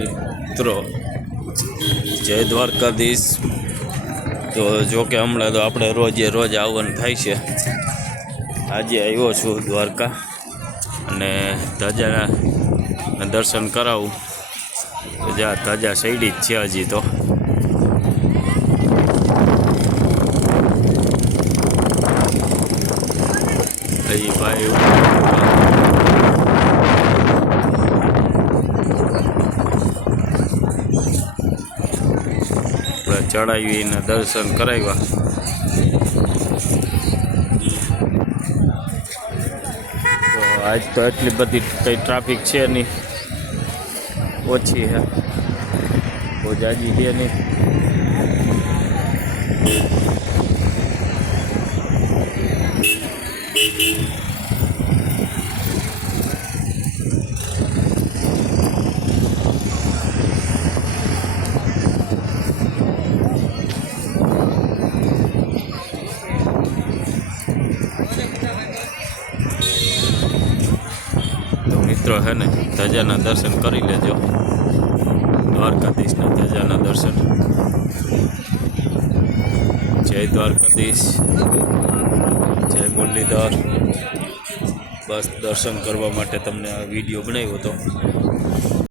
મિત્રો જય દ્વારકાધીશ। તો જો કે હમણાં તો આપણે રોજ આવવાનું થાય છે। આજે આવ્યો છું દ્વારકા અને ધજાના દર્શન કરાવું। જ્યાં ધજા સૈડી જ છે હજી તો હજી ભાઈ ચડાવીને દર્શન કરાવ્યા। તો આજ તો એટલી બધી કંઈ ટ્રાફિક છે નહીં, ઓછી છે, બહુ જાજી છે નહીં। મિત્રો है ने ધજાના દર્શન કરી લેજો, દ્વારકાધીશના ધજાના દર્શન। જય દ્વારકાધીશ, જય મુરલીધર। બસ દર્શન કરવા માટે તમને આ વિડીયો બનાવ્યો હતો।